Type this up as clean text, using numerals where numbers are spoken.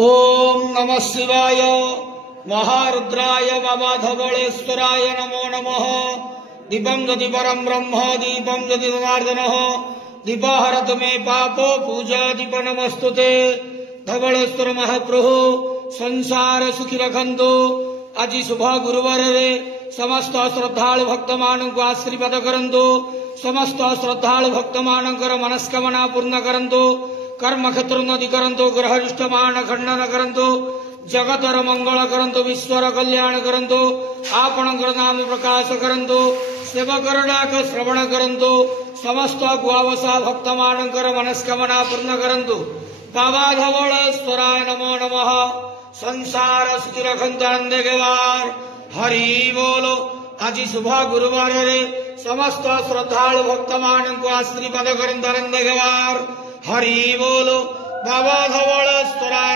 ओम नमः शिवाय महारुद्राय बाबा धवलेश्वराय नमो नमः। दीपं यदि परं ब्रह्म दीपं यदि जनार्दनः दीपहरतु मे पापो पूजा दीप नमस्तुते। धवलेश्वर महाप्रभु संसार सुखी रखंतु। आज शुभ गुरुवार रे समस्त श्रद्धालु भक्त मानक आशीर्वाद करंतु। समस्त श्रद्धालु भक्त मानकर मनस्कामना पूर्ण करंतु। कर्म क्षेत्र उन्नति करंतु। ग्रहरिष्ठ मान खंडन करंतु। जगतर मंगल करंतु। विश्वर कल्याण करंतु। आपणकर नाम प्रकाश करंतु। सेवकर डाक श्रवण करंतु। समस्त गुआवसा भक्त मानकर मनस्कामना पूर्ण करंतु। बाबा धवलेश्वराय नमो नमः। संसार सुखी रखंतु आनंद गेवार। हरि बोलो। आज शुभ गुरुवार रे समस्त श्रद्धालु भक्त मानक आशीर्वाद करंतु आनंद गेवार। हरि बोलो। बाबा धवलेश्वराय